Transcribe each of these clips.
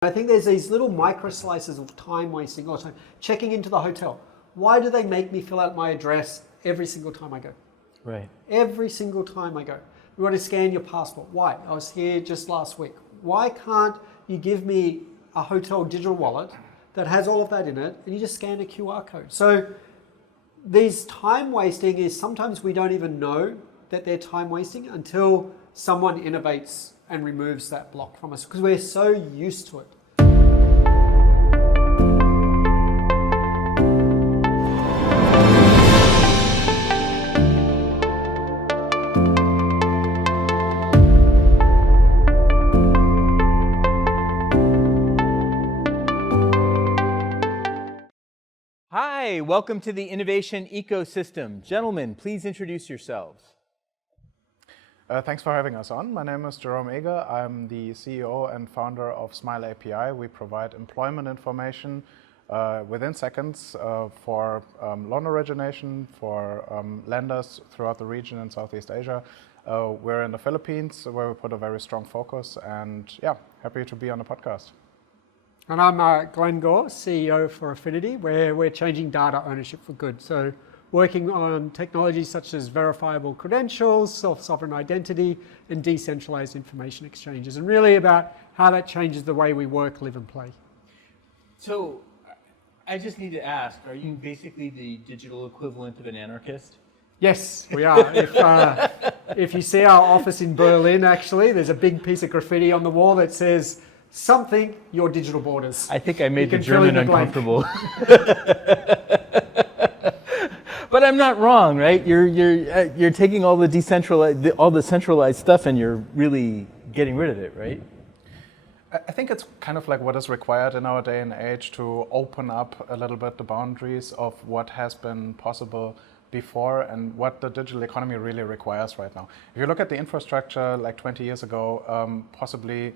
I think there's these little micro slices of time wasting all the time. Checking into the hotel. Why do they make me fill out my address every single time I go? Right. Every single time I go. You want to scan your passport. Why? I was here just last week. Why can't you give me a hotel digital wallet that has all of that in it and you just scan a QR code? So these time wasting is sometimes we don't even know that they're time wasting until someone innovates and removes that block from us because we're so used to it. Hi, welcome to the Innovation Ecosystem. Gentlemen, please introduce yourselves. Thanks for having us on. My name is Jerome Eger. I'm the CEO and founder of Smile API. We provide employment information within seconds for loan origination, for lenders throughout the region in Southeast Asia. We're in the Philippines where we put a very strong focus, and yeah, happy to be on the podcast. And I'm Glenn Gore, CEO for Affinidi, where we're changing data ownership for good. So working on technologies such as verifiable credentials, self-sovereign identity, and decentralized information exchanges, and really about how that changes the way we work, live, and play. So I just need to ask, are you basically the digital equivalent of an anarchist? Yes, we are. If you see our office in Berlin, actually, there's a big piece of graffiti on the wall that says, "Something your digital borders." I think I made the German uncomfortable. But I'm not wrong, right? You're taking all the centralized stuff and you're really getting rid of it, right? I think it's kind of like what is required in our day and age to open up a little bit the boundaries of what has been possible before and what the digital economy really requires right now. If you look at the infrastructure like 20 years ago, possibly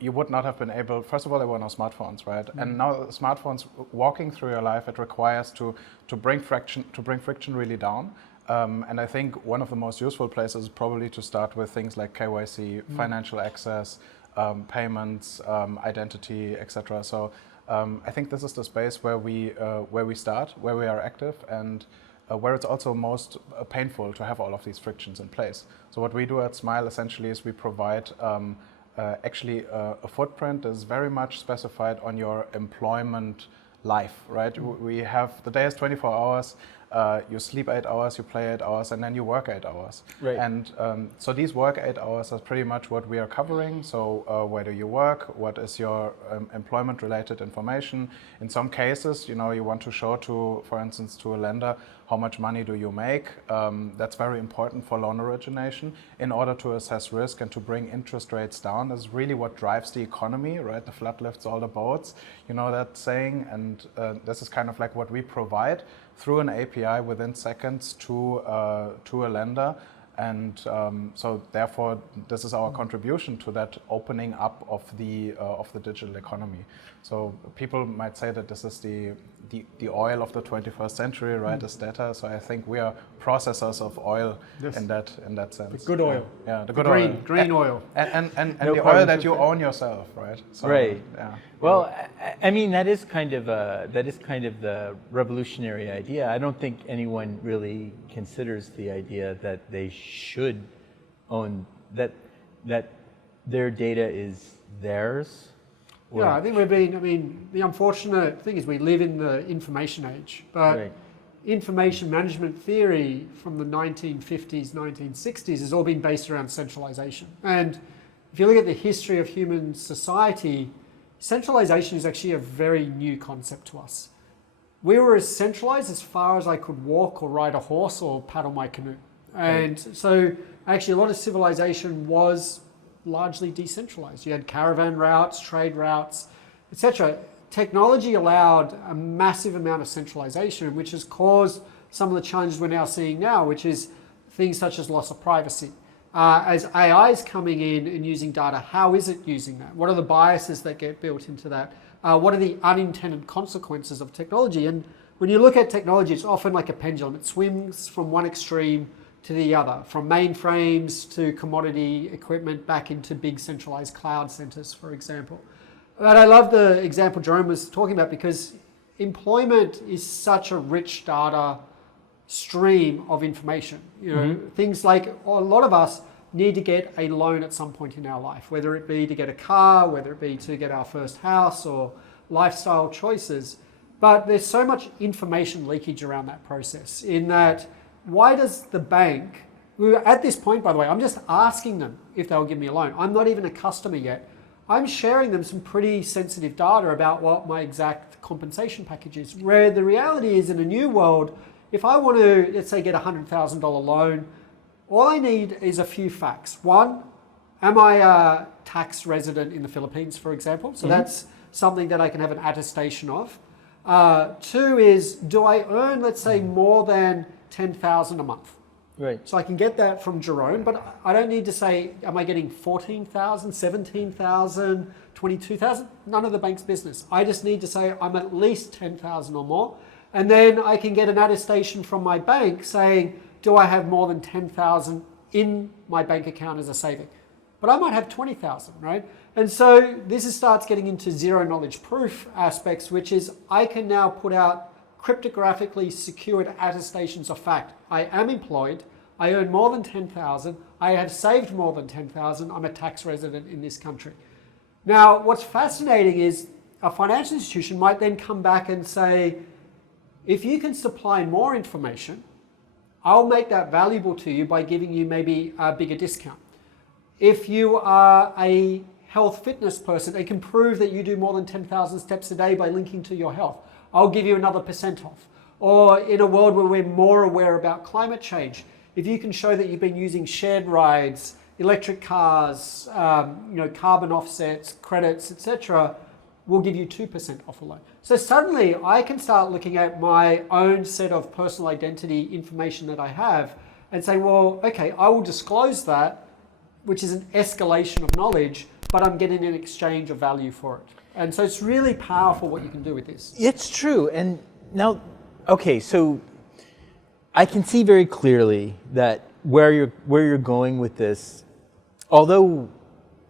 you would not have been able, first of all, there were no smartphones, right? Mm-hmm. And now smartphones walking through your life, it requires to bring friction really down. And I think one of the most useful places is probably to start with things like KYC, financial access, payments, identity, etc. So I think this is the space where we start, where we are active, and where it's also most painful to have all of these frictions in place. So what we do at Smile essentially is we provide actually a footprint that is very much specified on your employment life, right? We have, the day is 24 hours, you sleep 8 hours, you play 8 hours, and then you work 8 hours. Right. And so these work 8 hours are pretty much what we are covering. So where do you work? What is your employment related information? In some cases, you want to show to, for instance, to a lender, how much money do you make? That's very important for loan origination in order to assess risk and to bring interest rates down. That's really what drives the economy, right? The flood lifts all the boats, you know that saying, and this is kind of like what we provide through an API within seconds to a lender. And so therefore, this is our contribution to that opening up of the digital economy. So people might say that this is the oil of the 21st century, right? This data. So I think we are processors of oil in that sense. The good oil. Yeah, the good oil. Green oil. And no the oil that you own yourself, right? So, right. Yeah. Well, I mean that is kind of the revolutionary idea. I don't think anyone really considers the idea that they should own that their data is theirs. Yeah, I think the unfortunate thing is we live in the information age, but right. Information management theory from the 1950s, 1960s has all been based around centralization. And if you look at the history of human society, centralization is actually a very new concept to us. We were as centralized as far as I could walk or ride a horse or paddle my canoe. And so actually a lot of civilization was largely decentralized. You had caravan routes, trade routes, etc. Technology allowed a massive amount of centralization, which has caused some of the challenges we're now seeing now, which is things such as loss of privacy. As AI is coming in and using data, how is it using that? What are the biases that get built into that? What are the unintended consequences of technology? And when you look at technology, it's often like a pendulum. It swings from one extreme to the other, from mainframes to commodity equipment back into big centralized cloud centers, for example. But I love the example Jerome was talking about, because employment is such a rich data stream of information. You know, things like a lot of us need to get a loan at some point in our life, whether it be to get a car, whether it be to get our first house, or lifestyle choices. But there's so much information leakage around that process, in that, why does the bank, at this point, by the way, I'm just asking them if they'll give me a loan. I'm not even a customer yet. I'm sharing them some pretty sensitive data about what my exact compensation package is. Where the reality is, in a new world, if I want to, let's say, get a $100,000 loan, all I need is a few facts. One, am I a tax resident in the Philippines, for example? So that's something that I can have an attestation of. Two is, do I earn, let's say, more than $10,000 a month? Right. So I can get that from Jerome, but I don't need to say, am I getting 14,000, 17,000, 22,000? None of the bank's business. I just need to say I'm at least 10,000 or more. And then I can get an attestation from my bank saying, do I have more than 10,000 in my bank account as a saving? But I might have 20,000, right? And so this starts getting into zero knowledge proof aspects, which is I can now put out cryptographically secured attestations of fact. I am employed, I earn more than 10,000, I have saved more than 10,000, I'm a tax resident in this country. Now, what's fascinating is a financial institution might then come back and say, if you can supply more information, I'll make that valuable to you by giving you maybe a bigger discount. If you are a health fitness person and can prove that you do more than 10,000 steps a day by linking to your health, I'll give you another % off. Or in a world where we're more aware about climate change, if you can show that you've been using shared rides, electric cars, carbon offsets, credits, etc., we'll give you 2% off a loan. So suddenly I can start looking at my own set of personal identity information that I have and say, well, okay, I will disclose that, which is an escalation of knowledge, but I'm getting an exchange of value for it. And so it's really powerful what you can do with this. It's true. And now, okay, so I can see very clearly that where you're going with this, although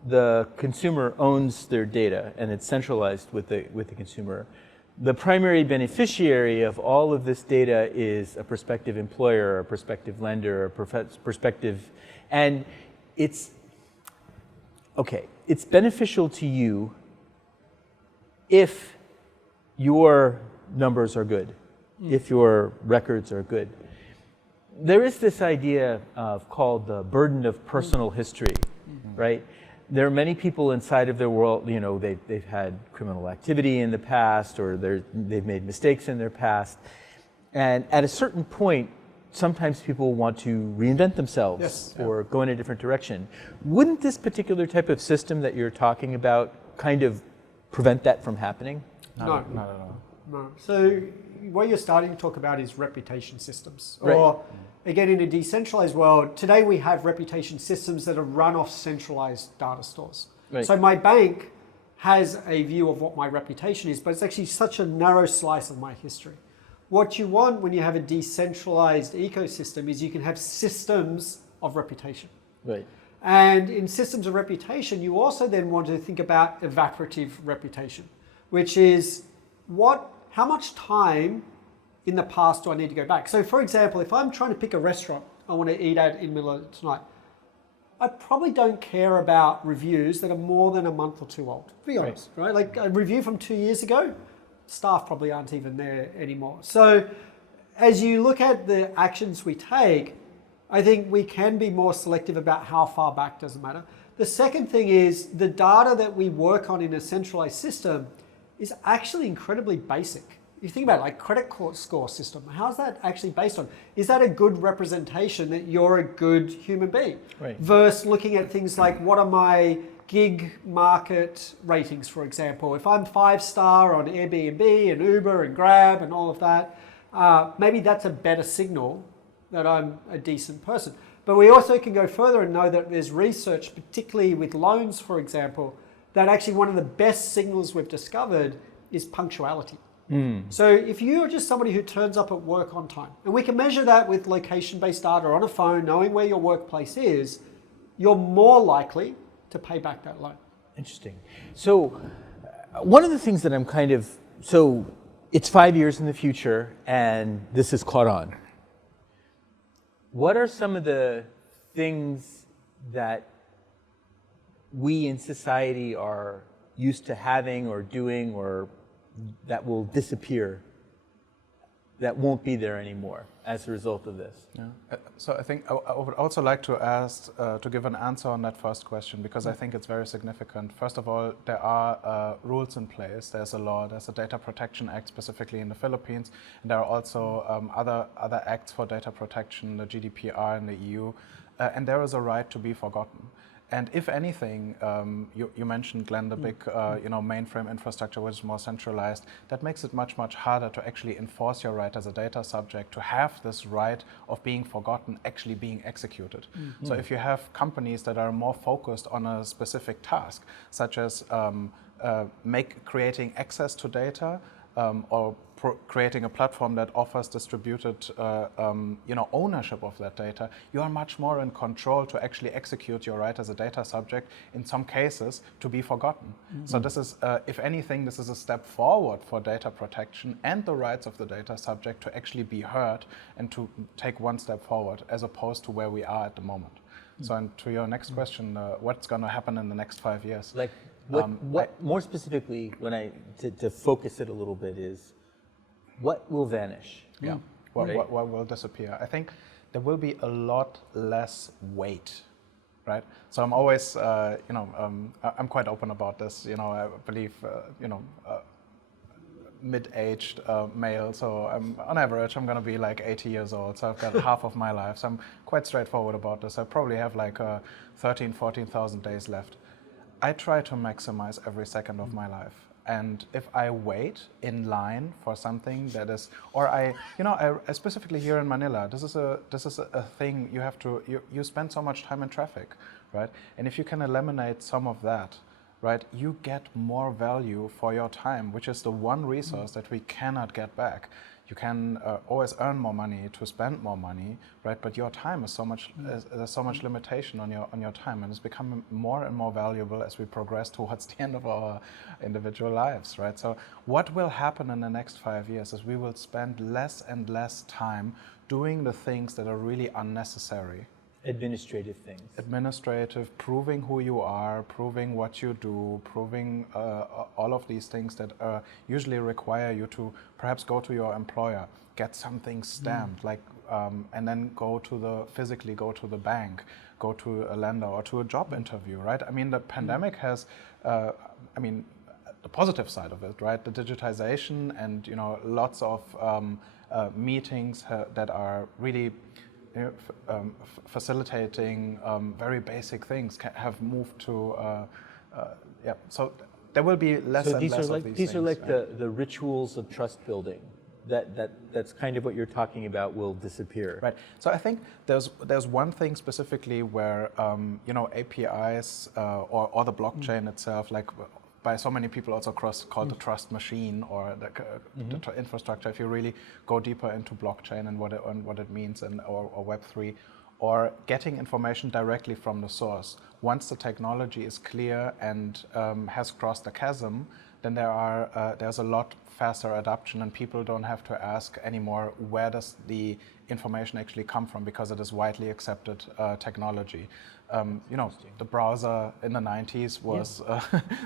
the consumer owns their data and it's centralized with the consumer, the primary beneficiary of all of this data is a prospective employer, a prospective lender, a prospective, and it's beneficial to you if your numbers are good, if your records are good. There is this idea called the burden of personal history, right? There are many people inside of their world, they've had criminal activity in the past, or they've made mistakes in their past. And at a certain point, sometimes people want to reinvent themselves or go in a different direction. Wouldn't this particular type of system that you're talking about kind of prevent that from happening? No, not at all. No. So what you're starting to talk about is reputation systems. Right. Or again, in a decentralized world, today we have reputation systems that are run off centralized data stores. Right. So my bank has a view of what my reputation is, but it's actually such a narrow slice of my history. What you want when you have a decentralized ecosystem is you can have systems of reputation. Right. And in systems of reputation, you also then want to think about evaporative reputation, which is how much time in the past do I need to go back? So for example, if I'm trying to pick a restaurant I want to eat at in the middle of tonight, I probably don't care about reviews that are more than a month or two old, to be honest, right? Like a review from 2 years ago, staff probably aren't even there anymore. So as you look at the actions we take, I think we can be more selective about how far back, doesn't matter. The second thing is the data that we work on in a centralized system is actually incredibly basic. You think about it, like credit score system, how's that actually based on? Is that a good representation that you're a good human being? Right. Versus looking at things like what are my gig market ratings, for example. If I'm 5-star on Airbnb and Uber and Grab and all of that, maybe that's a better signal that I'm a decent person. But we also can go further and know that there's research, particularly with loans, for example, that actually one of the best signals we've discovered is punctuality. So if you're just somebody who turns up at work on time, and we can measure that with location-based data on a phone, knowing where your workplace is, you're more likely to pay back that loan. Interesting. So one of the things that I'm kind of, so it's 5 years in the future and this is caught on. What are some of the things that we in society are used to having or doing or that will disappear, that won't be there anymore as a result of this? Yeah. So I think I would also like to ask, to give an answer on that first question, because I think it's very significant. First of all, there are rules in place. There's a law, there's a Data Protection Act specifically in the Philippines, and there are also other acts for data protection, the GDPR in the EU, and there is a right to be forgotten. And if anything, you mentioned, Glenn, the big mainframe infrastructure, which is more centralized. That makes it much, much harder to actually enforce your right as a data subject, to have this right of being forgotten actually being executed. Mm-hmm. So if you have companies that are more focused on a specific task, such as creating access to data, or creating a platform that offers distributed ownership of that data, you are much more in control to actually execute your right as a data subject, in some cases, to be forgotten. Mm-hmm. So this is, if anything, this is a step forward for data protection and the rights of the data subject to actually be heard and to take one step forward, as opposed to where we are at the moment. Mm-hmm. So, and to your next question, what's going to happen in the next 5 years? Like, what more specifically, to focus it a little bit, is what will vanish? Yeah, what will disappear? I think there will be a lot less weight, right? So I'm always, I'm quite open about this. I believe, mid-aged male, so on average I'm going to be like 80 years old, so I've got half of my life, so I'm quite straightforward about this. I probably have like 14,000 days left. I try to maximize every second of my life. And if I wait in line for something that is, or I specifically here in Manila, this is a thing you have to, you spend so much time in traffic, right? And if you can eliminate some of that, right, you get more value for your time, which is the one resource that we cannot get back. You can always earn more money to spend more money, right? But your time is so much. There's so much limitation on your time, and it's becoming more and more valuable as we progress towards the end of our individual lives, right? So what will happen in the next 5 years is we will spend less and less time doing the things that are really unnecessary. Administrative things. Administrative, proving who you are, proving what you do, proving all of these things that usually require you to perhaps go to your employer, get something stamped, like, and then physically go to the bank, go to a lender or to a job interview, right? I mean, the pandemic has, the positive side of it, right? The digitization and, lots of meetings that are really facilitating very basic things have moved to, so there will be less and less of these things. These are like the rituals of trust building. That's kind of what you're talking about will disappear. Right. So I think there's one thing specifically where APIs or the blockchain itself, like by so many people also called the trust machine or the infrastructure. If you really go deeper into blockchain and what it means or Web3, or getting information directly from the source. Once the technology is clear and has crossed the chasm, then there's a lot faster adoption, and people don't have to ask anymore where does the information actually come from, because it is widely accepted technology. The browser in the 90s was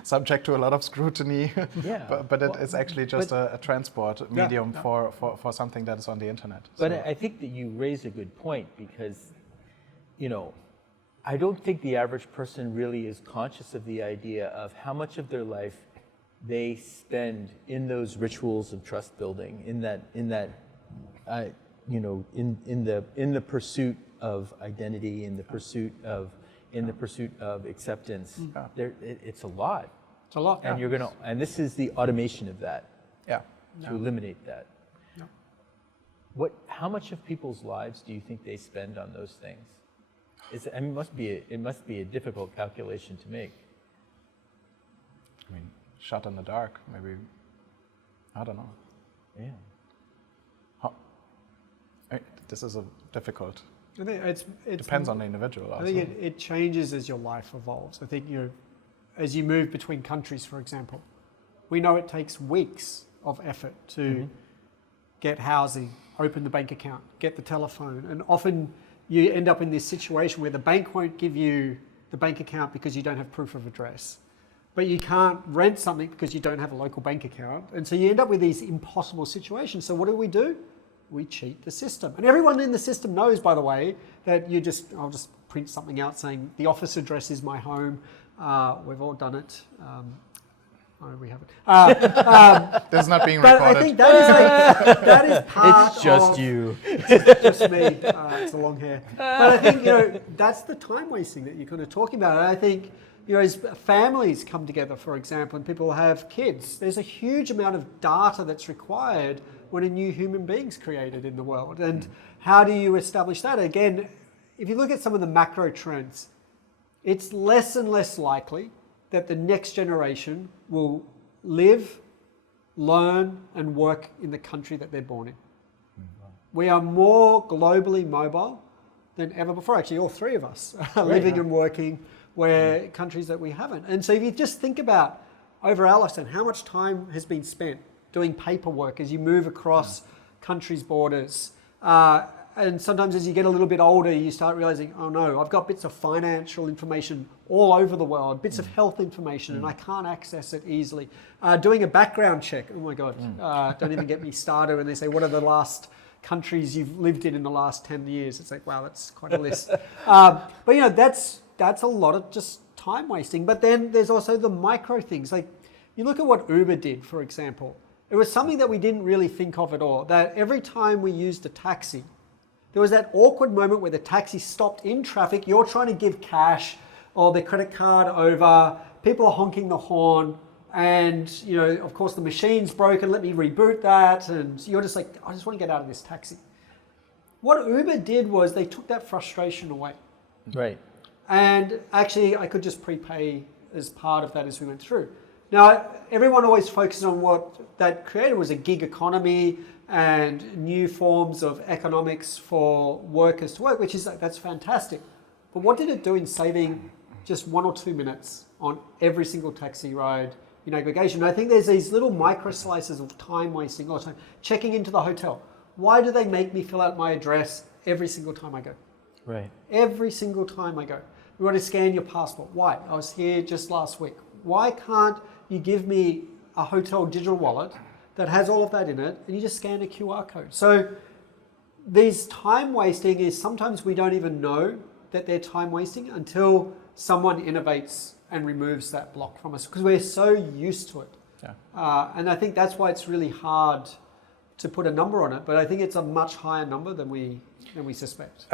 subject to a lot of scrutiny, but it's actually just a transport medium for something that is on the internet. But I think that you raise a good point, because I don't think the average person really is conscious of the idea of how much of their life they spend in those rituals of trust building, in the pursuit of identity, in the pursuit of acceptance. It's a lot. It's a lot. And and this is the automation of that. Yeah. To eliminate that. No. How much of people's lives do you think they spend on those things? It must be a difficult calculation to make. I mean, shot in the dark, maybe. I don't know. Yeah. This is a difficult. I think it depends on the individual. Also. I think it changes as your life evolves. I think as you move between countries, for example, we know it takes weeks of effort to get housing, open the bank account, get the telephone. And often you end up in this situation where the bank won't give you the bank account because you don't have proof of address. But you can't rent something because you don't have a local bank account. And so you end up with these impossible situations. So what do? We cheat the system. And everyone in the system knows, by the way, that I'll just print something out saying the office address is my home. We've all done it. No, we haven't. This is not being but recorded. I think that is part It's just of, you. It's just me. It's the long hair. But I think, that's the time wasting that you're kind of talking about. And I think, as families come together, for example, and people have kids, there's a huge amount of data that's required when a new human being's created in the world. And how do you establish that? Again, if you look at some of the macro trends, it's less and less likely that the next generation will live, learn, and work in the country that they're born in. We are more globally mobile than ever before. Actually, all three of us are living and working where countries that we haven't. And so if you just think about over our lifetime, how much time has been spent doing paperwork as you move across countries' borders. And sometimes as you get a little bit older, you start realizing, oh no, I've got bits of financial information all over the world, bits of health information, and I can't access it easily. Doing a background check, oh my God, don't even get me started when they say, what are the last countries you've lived in the last 10 years? It's like, wow, that's quite a list. But that's a lot of just time wasting. But then there's also the micro things. Like you look at what Uber did, for example. It was something that we didn't really think of at all, that every time we used a taxi, there was that awkward moment where the taxi stopped in traffic, you're trying to give cash or the credit card over, people are honking the horn, and of course the machine's broken, let me reboot that, and you're just like, I just want to get out of this taxi. What Uber did was they took that frustration away. Right. And actually I could just prepay as part of that as we went through. Now, everyone always focuses on what that created was a gig economy and new forms of economics for workers to work, which is that's fantastic. But what did it do in saving just 1 or 2 minutes on every single taxi ride in aggregation? And I think there's these little micro slices of time wasting all the time. Checking into the hotel. Why do they make me fill out my address every single time I go? Right. Every single time I go. We want to scan your passport. Why? I was here just last week. Why can't you give me a hotel digital wallet that has all of that in it and you just scan a QR code? So these time wasting is sometimes we don't even know that they're time wasting until someone innovates and removes that block from us because we're so used to it. Yeah. And I think that's why it's really hard to put a number on it, but I think it's a much higher number than we suspect.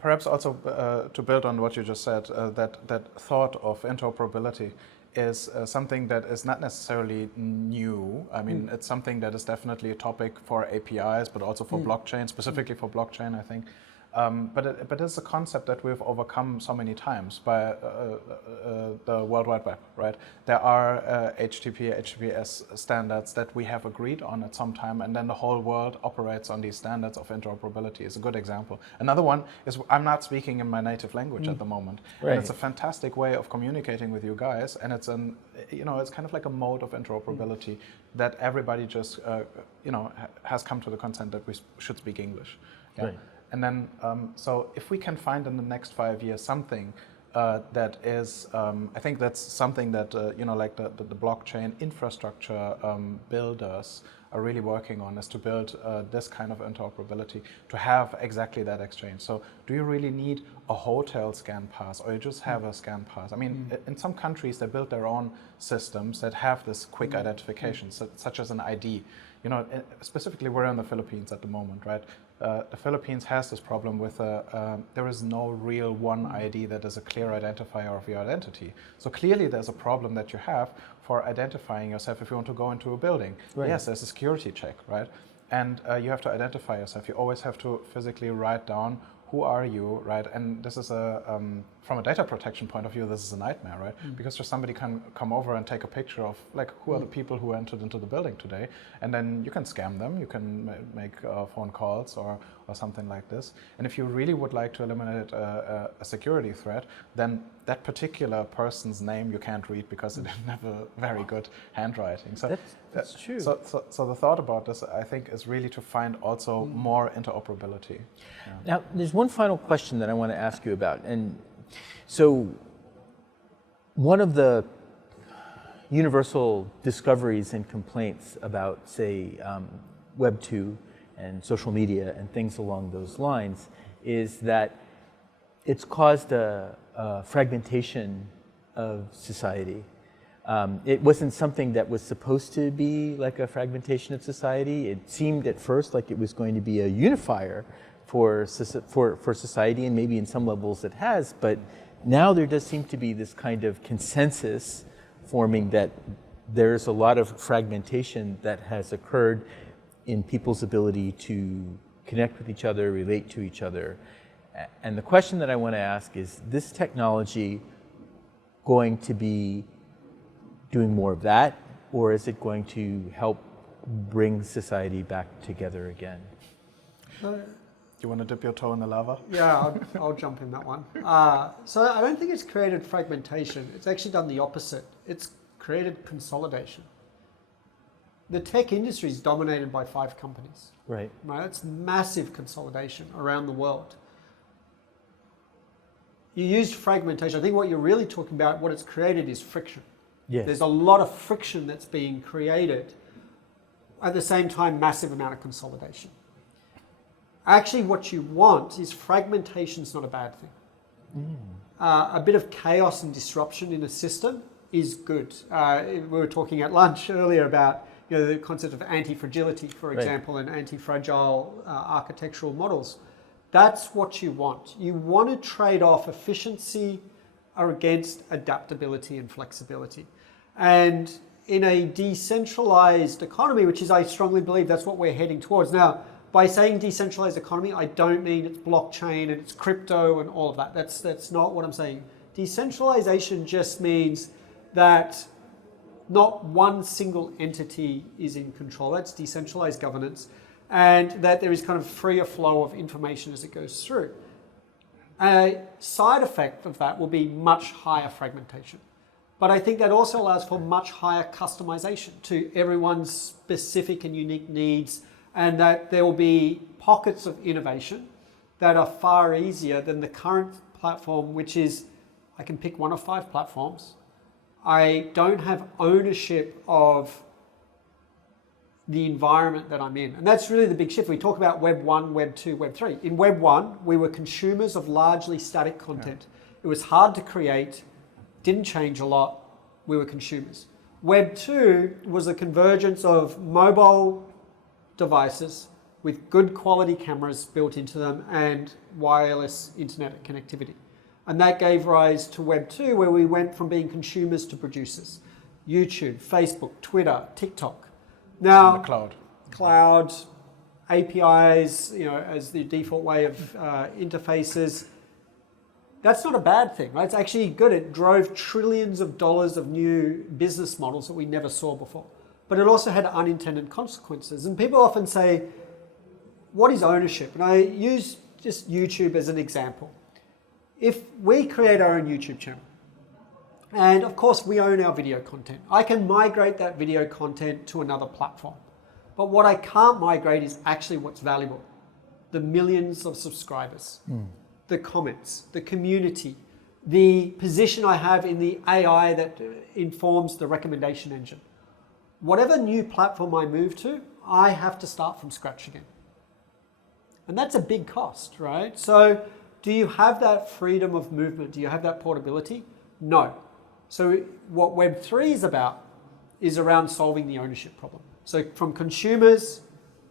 Perhaps also to build on what you just said, that thought of interoperability is something that is not necessarily new. I mean, it's something that is definitely a topic for APIs, but also for blockchain, specifically for blockchain, I think. But it's a concept that we've overcome so many times by the World Wide Web, right? There are HTTP, HTTPS standards that we have agreed on at some time, and then the whole world operates on these standards of interoperability. Is a good example. Another one is I'm not speaking in my native language at the moment, right. And it's a fantastic way of communicating with you guys, and it's it's kind of like a mode of interoperability that everybody just has come to the consent that we should speak English. Yeah? Right. And then, so if we can find in the next 5 years something that is, I think that's something that, like the blockchain infrastructure builders are really working on, is to build this kind of interoperability, to have exactly that exchange. So do you really need a hotel scan pass, or you just have a scan pass? I mean, in some countries, they build their own systems that have this quick identification, such as an ID. Specifically, we're in the Philippines at the moment, right? The Philippines has this problem with there is no real one ID that is a clear identifier of your identity. So clearly there's a problem that you have for identifying yourself if you want to go into a building. Right. Yes, there's a security check, right? And you have to identify yourself. You always have to physically write down who are you, right? And this is a from a data protection point of view, this is a nightmare, right? Because just somebody can come over and take a picture of like who are the people who entered into the building today, and then you can scam them, you can make phone calls or something like this. And if you really would like to eliminate a security threat, then that particular person's name you can't read because it didn't have a very good handwriting. So that's true. So the thought about this, I think, is really to find also more interoperability. Yeah. Now, there's one final question that I want to ask you about. And so one of the universal discoveries and complaints about, say, Web 2 and social media and things along those lines is that it's caused a fragmentation of society. It wasn't something that was supposed to be like a fragmentation of society. It seemed at first like it was going to be a unifier for society, and maybe in some levels it has, but now there does seem to be this kind of consensus forming that there's a lot of fragmentation that has occurred in people's ability to connect with each other, relate to each other. And the question that I want to ask is this technology going to be doing more of that, or is it going to help bring society back together again? You want to dip your toe in the lava? Yeah, I'll jump in that one. So I don't think it's created fragmentation. It's actually done the opposite. It's created consolidation. The tech industry is dominated by 5 companies. Right. Right? It's massive consolidation around the world. You used fragmentation. I think what you're really talking about, what it's created is friction. Yes. There's a lot of friction that's being created. At the same time, massive amount of consolidation. Actually, what you want is fragmentation is not a bad thing. A bit of chaos and disruption in a system is good. We were talking at lunch earlier about the concept of anti-fragility, for example, and anti-fragile architectural models. That's what you want. You want to trade off efficiency against adaptability and flexibility. And in a decentralized economy, which is, I strongly believe, that's what we're heading towards. Now, by saying decentralized economy, I don't mean it's blockchain and it's crypto and all of that. That's not what I'm saying. Decentralization just means that not one single entity is in control. That's decentralized governance. And that there is kind of freer flow of information as it goes through. A side effect of that will be much higher fragmentation. But I think that also allows for much higher customization to everyone's specific and unique needs, and that there will be pockets of innovation that are far easier than the current platform, which is, I can pick one of 5 platforms. I don't have ownership of the environment that I'm in. And that's really the big shift. We talk about Web 1, Web 2, Web 3. In Web 1, we were consumers of largely static content. It was hard to create, didn't change a lot. We were consumers. Web 2 was a convergence of mobile devices with good quality cameras built into them and wireless internet connectivity. And that gave rise to Web 2, where we went from being consumers to producers. YouTube, Facebook, Twitter, TikTok. Now, in the cloud. Cloud, APIs, as the default way of interfaces. That's not a bad thing, right? It's actually good. It drove trillions of dollars of new business models that we never saw before. But it also had unintended consequences. And people often say, what is ownership? And I use just YouTube as an example. If we create our own YouTube channel, and of course we own our video content, I can migrate that video content to another platform. But what I can't migrate is actually what's valuable. The millions of subscribers, the comments, the community, the position I have in the AI that informs the recommendation engine. Whatever new platform I move to, I have to start from scratch again. And that's a big cost, right? So do you have that freedom of movement? Do you have that portability? No. So what Web 3 is about is around solving the ownership problem. So from consumers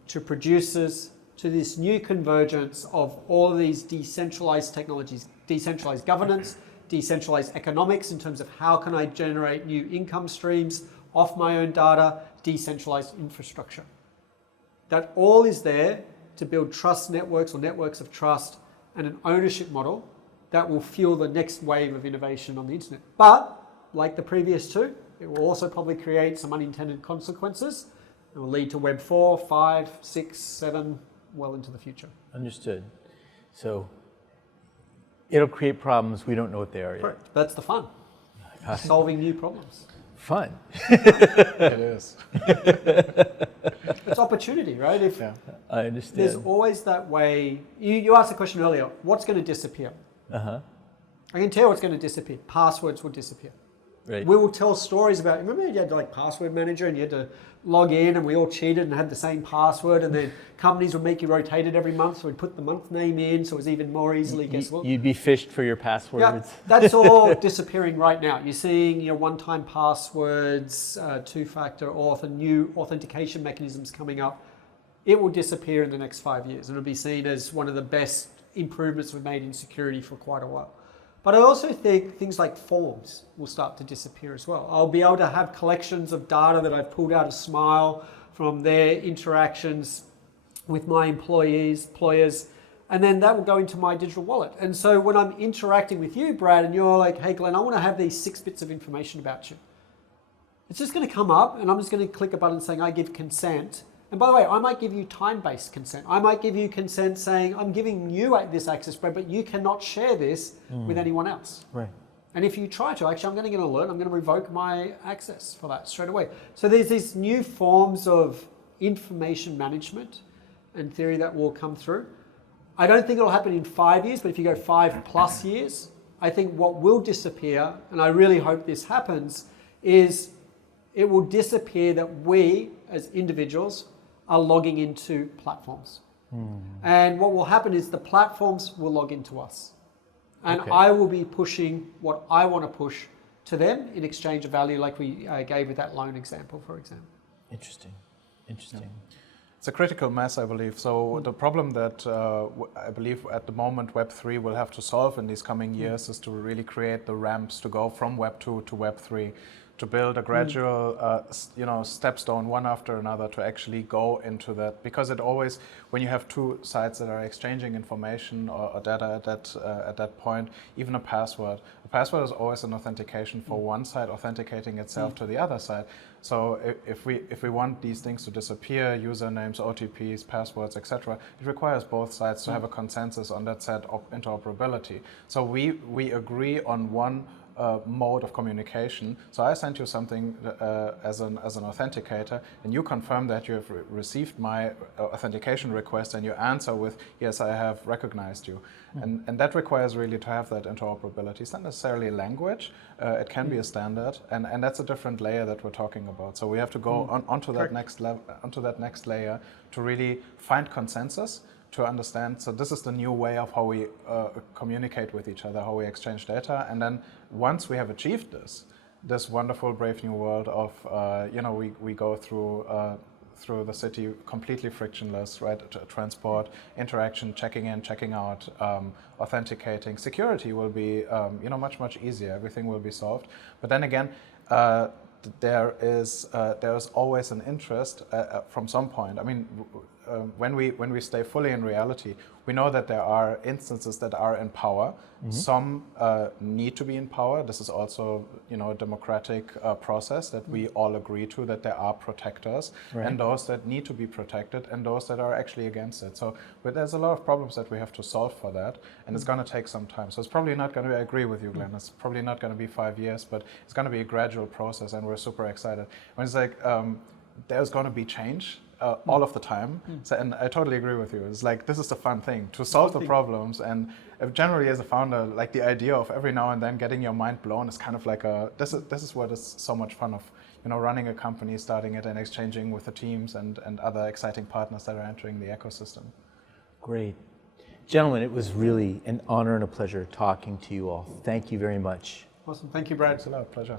to producers to this new convergence of all of these decentralized technologies, decentralized governance, decentralized economics in terms of how can I generate new income streams off my own data, decentralized infrastructure. That all is there to build trust networks or networks of trust and an ownership model that will fuel the next wave of innovation on the internet. But like the previous two, it will also probably create some unintended consequences. It will lead to Web 4, 5, 6, 7, well into the future. Understood. So it'll create problems we don't know what they are yet. Correct. That's the fun. Solving new problems. Fun. It is. It's opportunity, right? I understand. There's always that way. You asked the question earlier, what's going to disappear? Uh-huh. I can tell you what's going to disappear. Passwords will disappear. Right. We will tell stories about, remember you had like password manager and you had to log in and we all cheated and had the same password, and then companies would make you rotate it every month, so we'd put the month name in so it was even more easily guessable. You'd be phished for your passwords. Yeah, that's all disappearing right now. You're seeing one-time passwords, two-factor auth, and new authentication mechanisms coming up. It will disappear in the next 5 years, and it'll be seen as one of the best improvements we've made in security for quite a while. But I also think things like forms will start to disappear as well. I'll be able to have collections of data that I've pulled out of Smile from their interactions with my employers, and then that will go into my digital wallet. And so when I'm interacting with you, Brad, and you're like, hey, Glenn, I want to have these 6 bits of information about you. It's just going to come up, and I'm just going to click a button saying I give consent. And by the way, I might give you time-based consent. I might give you consent saying, I'm giving you this access, Brad, but you cannot share this with anyone else. Right. And if you try to, actually, I'm going to get an alert. I'm going to revoke my access for that straight away. So there's these new forms of information management and theory that will come through. I don't think it'll happen in 5 years, but if you go 5+ years, I think what will disappear, and I really hope this happens, is it will disappear that we as individuals are logging into platforms. And what will happen is the platforms will log into us. And I will be pushing what I want to push to them in exchange of value, like we gave with that loan example, for example. Interesting. Yeah. It's a critical mass, I believe. So the problem that I believe at the moment Web3 will have to solve in these coming years is to really create the ramps to go from Web 2 to Web 3, to build a gradual, stepstone one after another to actually go into that. Because it always, when you have two sides that are exchanging information or data at that point, even a password is always an authentication for one side authenticating itself to the other side. So if we want these things to disappear, usernames, OTPs, passwords, etc., it requires both sides to have a consensus on that set of interoperability. So we agree on one mode of communication. So I sent you something as an authenticator, and you confirm that you have received my authentication request, and you answer with, yes, I have recognized you. And that requires really to have that interoperability. It's not necessarily language, it can be a standard, and that's a different layer that we're talking about. So we have to go onto that next level, onto that next layer to really find consensus, to understand, so this is the new way of how we communicate with each other, how we exchange data. And then once we have achieved this wonderful brave new world of, we go through the city completely frictionless, right? Transport, interaction, checking in, checking out, authenticating. Security will be, much easier. Everything will be solved. But then again, there is always an interest from some point. I mean, when we stay fully in reality, we know that there are instances that are in power. Some need to be in power. This is also, a democratic process that we all agree to, that there are protectors, and those that need to be protected, and those that are actually against it. So, but there's a lot of problems that we have to solve for that, and it's going to take some time. So it's probably not going to be, I agree with you, Glenn, it's probably not going to be 5 years, but it's going to be a gradual process, and we're super excited. When it's like, there's going to be change all of the time. So, and I totally agree with you. It's like, this is the fun thing, to solve the problems. And generally as a founder, like the idea of every now and then getting your mind blown is kind of like this is what is so much fun of, running a company, starting it, and exchanging with the teams and other exciting partners that are entering the ecosystem. Great. Gentlemen, it was really an honor and a pleasure talking to you all. Thank you very much. Awesome. Thank you, Brad. It's a lot. Pleasure.